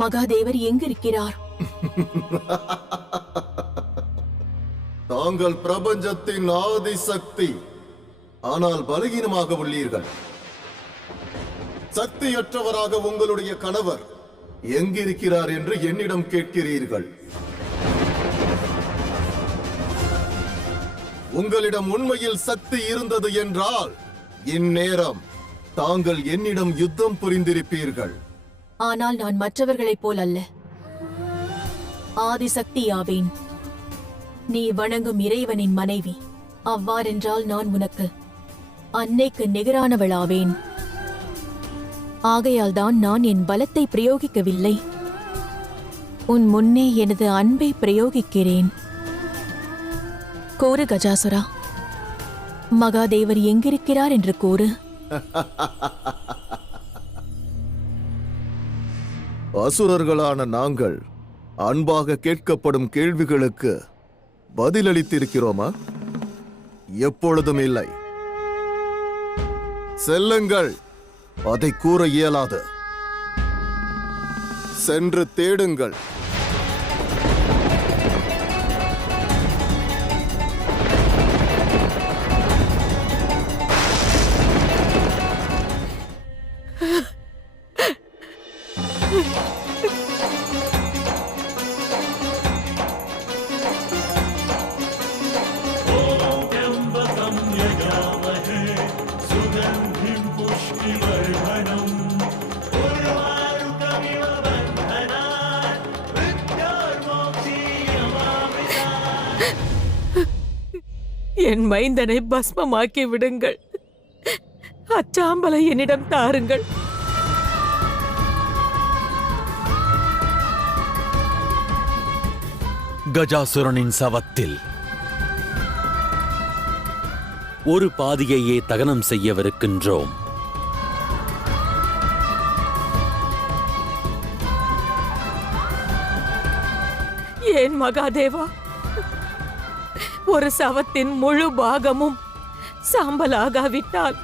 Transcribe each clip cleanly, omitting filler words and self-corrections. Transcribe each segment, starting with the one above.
மகாதேவர் எங்கிருக்கிறார்? தாங்கள் பிரபஞ்சத்தின் ஆதி சக்தி, ஆனால் பலகீனமாக உள்ளீர்கள். சக்தியற்றவராக உங்களுடைய கணவர் எங்கிருக்கிறார் என்று என்னிடம் கேட்கிறீர்கள். உங்களிடம் உண்மையில் சக்தி இருந்தது என்றால் இந்நேரம் தாங்கள் என்னிடம் யுத்தம் புரிந்திருப்பீர்கள். ஆனால் நான் மற்றவர்களைப் போல் அல்ல. ஆதிசக்தியாவேன். நீ வணங்கும் இறைவனின் மனைவி. அவ்வாறென்றால் நான் உனக்கு அன்னைக்கு நிகரானவளாவேன். ஆகையால் தான் நான் என் பலத்தை பிரயோகிக்கவில்லை. உன் முன்னே எனது அன்பை பிரயோகிக்கிறேன். கூறு கஜாசுரா, மகாதேவர் எங்கிருக்கிறார் என்று கூறு. அசுரர்களான நாங்கள் அன்பாக கேட்கப்படும் கேள்விகளுக்கு பதிலளித்திருக்கிறோமா? எப்பொழுதும் இல்லை. செல்லுங்கள், அதை கூற இயலாது. சென்று தேடுங்கள். என் மைந்தனை பஸ்மமாக்கி விடுங்கள். அச்சாம்பலை என்னிடம் தாருங்கள். கஜாசுரனின் சவத்தில் ஒரு பாதியையே தகனம் செய்யவிருக்கின்றோம். ஏன் மகாதேவா, ஒரு சவத்தின் முழு பாகமும் சாம்பலாகாவிட்டால்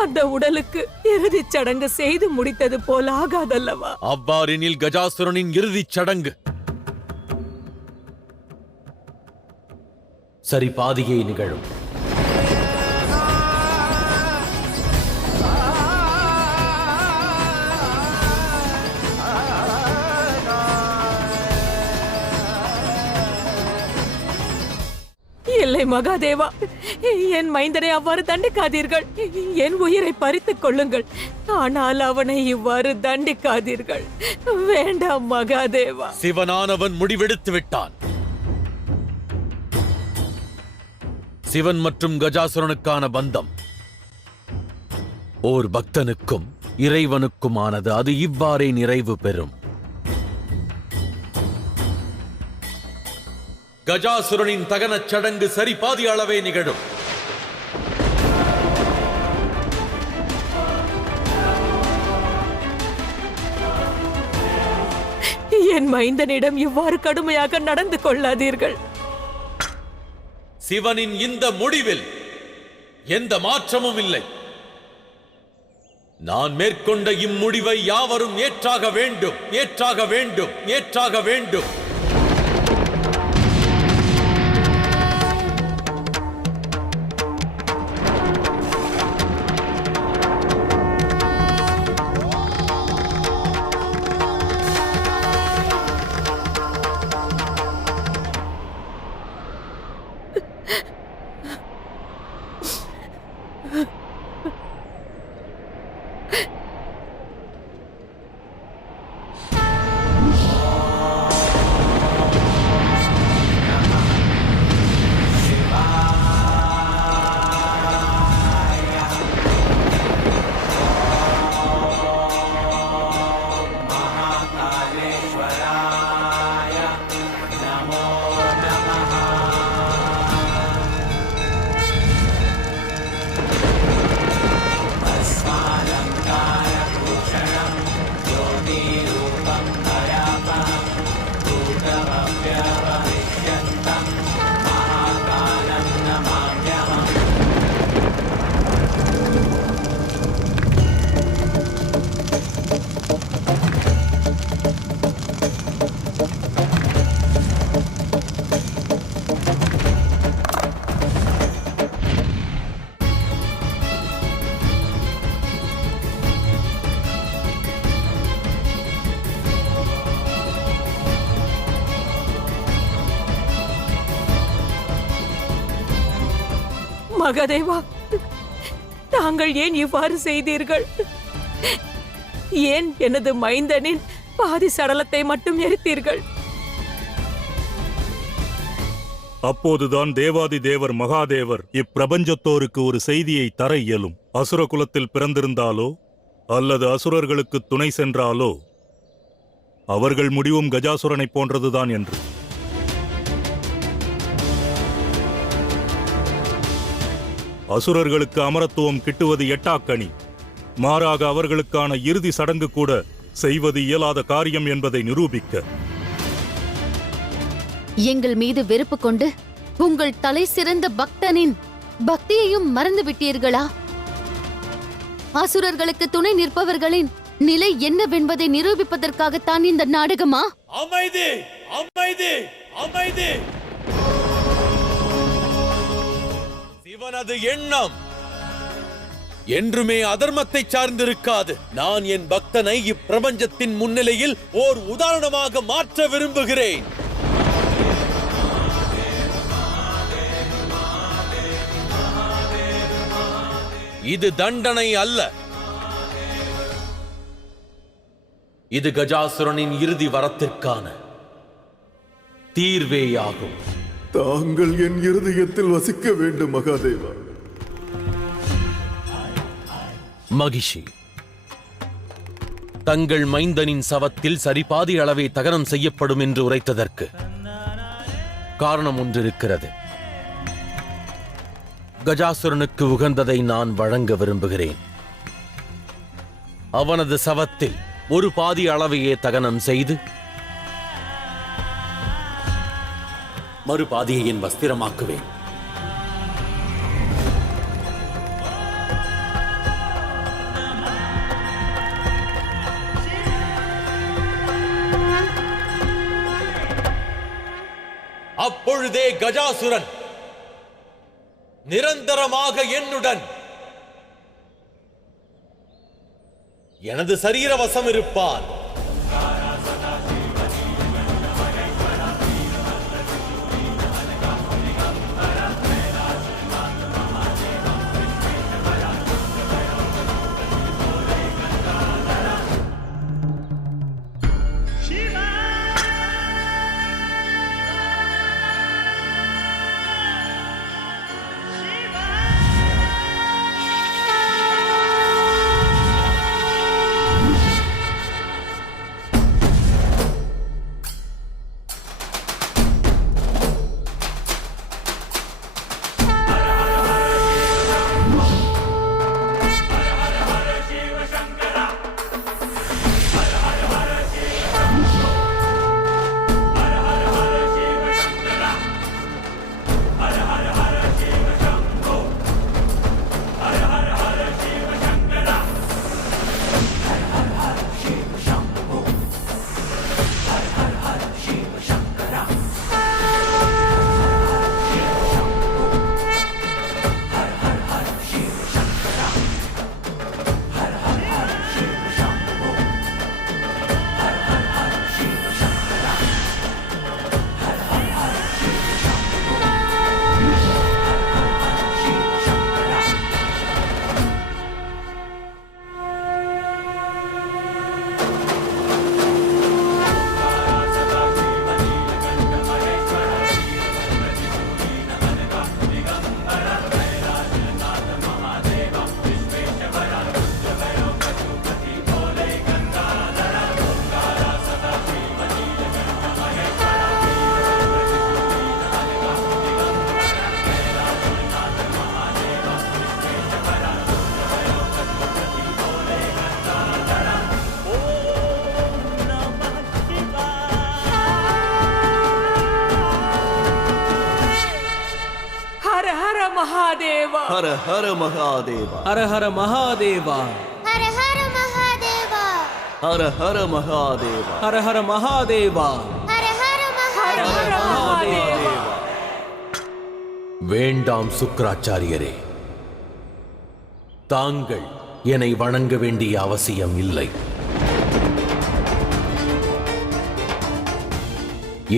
அந்த உடலுக்கு இறுதிச் சடங்கு செய்து முடித்தது போல் ஆகாதல்லவா? அவ்வாறெனில் கஜாசுரனின் இறுதிச் சடங்கு சரி பாதியை நிகழும். இல்லை மகாதேவா, என் மைந்தனை அவ்வாறு தண்டிக்காதீர்கள். என் உயிரை பறித்துக் கொள்ளுங்கள். ஆனால் அவனை இவ்வாறு தண்டிக்காதீர்கள். வேண்டாம் மகாதேவா. சிவனானவன் முடிவெடுத்து விட்டான். சிவன் மற்றும் கஜாசுரனுக்கான பந்தம் ஓர் பக்தனுக்கும் இறைவனுக்குமானது. அது இவ்வாறே நிறைவு பெறும். கஜாசுரனின் தகனச் சடங்கு சரி பாதி அளவே நிகழும். என் மைந்தனிடம் இவ்வாறு கடுமையாக நடந்து கொள்ளாதீர்கள். சிவனின் இந்த முடிவில் எந்த மாற்றமும் இல்லை. நான் மேற்கொண்ட இம்முடிவை யாவரும் ஏற்றாக வேண்டும், ஏற்றாக வேண்டும், ஏற்றாக வேண்டும். மகாதேவா, தாங்கள் ஏன் இவ்வாறு செய்தீர்கள்? ஏன் எனது மைந்தனின் பாதி சடலத்தை மட்டும் எரித்தீர்கள்? அப்போதுதான் தேவாதி தேவர் மகாதேவர் இப்பிரபஞ்சத்தோருக்கு ஒரு செய்தியை தர இயலும். அசுர குலத்தில் பிறந்திருந்தாலோ அல்லது அசுரர்களுக்கு துணை சென்றாலோ அவர்கள் முடிவும் கஜாசுரனைப் போன்றதுதான் என்று. அசுரர்களுக்கு அமரத்துவம் கிட்டுவது எட்டாக்கனி. மாறாக அவர்களுக்கான இறுதி சடங்கு கூட செய்வது இயலாத காரியம் என்பதை நிரூபிக்க. எங்கள் மீது வெறுப்பு கொண்டு உங்கள் தலை சிறந்த பக்தனின் பக்தியையும் மறந்து விட்டீர்களா? அசுரர்களுக்கு துணை நிற்பவர்களின் நிலை என்னவென்பதை நிரூபிப்பதற்காகத்தான் இந்த நாடகமா? அமைதி, அமைதி, அமைதி. சிவனது எண்ணம் என்றுமே அதர்மத்தை சார்ந்திருக்காது. நான் என் பக்தனை இப்பிரபஞ்சத்தின் முன்னிலையில் ஓர் உதாரணமாக மாற்ற விரும்புகிறேன். இது தண்டனை அல்ல, இது கஜாசுரனின் இறுதி வரத்திற்கான தீர்வேயாகும். தாங்கள் என் இருதயத்தில் வசிக்க வேண்டும் மகாதேவா. மகிஷி, தங்கள் மைந்தனின் சவத்தில் சரிபாதி அளவே தகனம் செய்யப்படும் என்று உரைத்ததற்கு காரணம் ஒன்றிருக்கிறது. கஜாசுரனுக்கு உகந்ததை நான் வழங்க விரும்புகிறேன். அவனது சவத்தில் ஒரு பாதி அளவையே தகனம் செய்து மறுபாதியை என் வஸ்திரமாக்குவேன். அப்பொழுதே கஜாசுரன் நிரந்தரமாக என்னுடன் எனது சரீர வசம் இருப்பான். மகாதேவா. ஹர ஹர மகாதேவா. ஹர ஹர மகாதேவா. ஹர ஹர மகாதேவா. ஹர ஹர மகாதேவா. ஹர ஹர மகாதேவா. ஹர ஹர மகாதேவா. வேண்டாம் சுக்கிராச்சாரியரே, தாங்கள் என்னை வணங்க வேண்டிய அவசியம் இல்லை.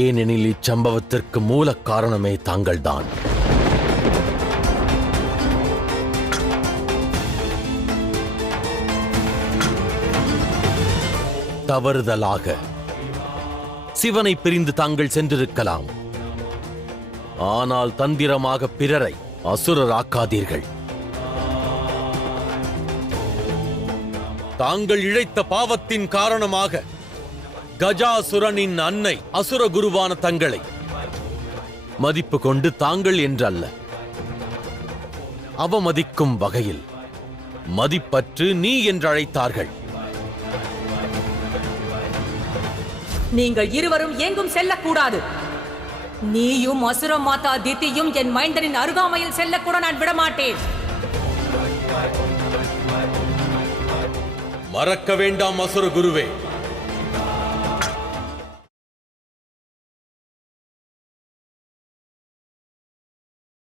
ஏனெனில் இச்சம்பவத்திற்கு மூல காரணமே தாங்கள்தான். தவறுதலாக சிவனை பிரிந்து தாங்கள் சென்றிருக்கலாம். ஆனால் தந்திரமாக பிறரை அசுரராக்காதீர்கள். தாங்கள் இழைத்த பாவத்தின் காரணமாக கஜாசுரனின் அன்னை அசுர குருவான தங்களை மதிப்பு கொண்டு தாங்கள் என்றல்ல, அவமதிக்கும் வகையில் மதிப்பற்று நீ என்றழைத்தார்கள். நீங்கள் இருவரும் எங்கும் செல்லக்கூடாது. நீயும் அசுர மாதா தித்தியும் என் மைந்தனின் அருகாமையில் செல்லக்கூட நான் விடமாட்டேன். மறக்க வேண்டாம் அசுர குருவே,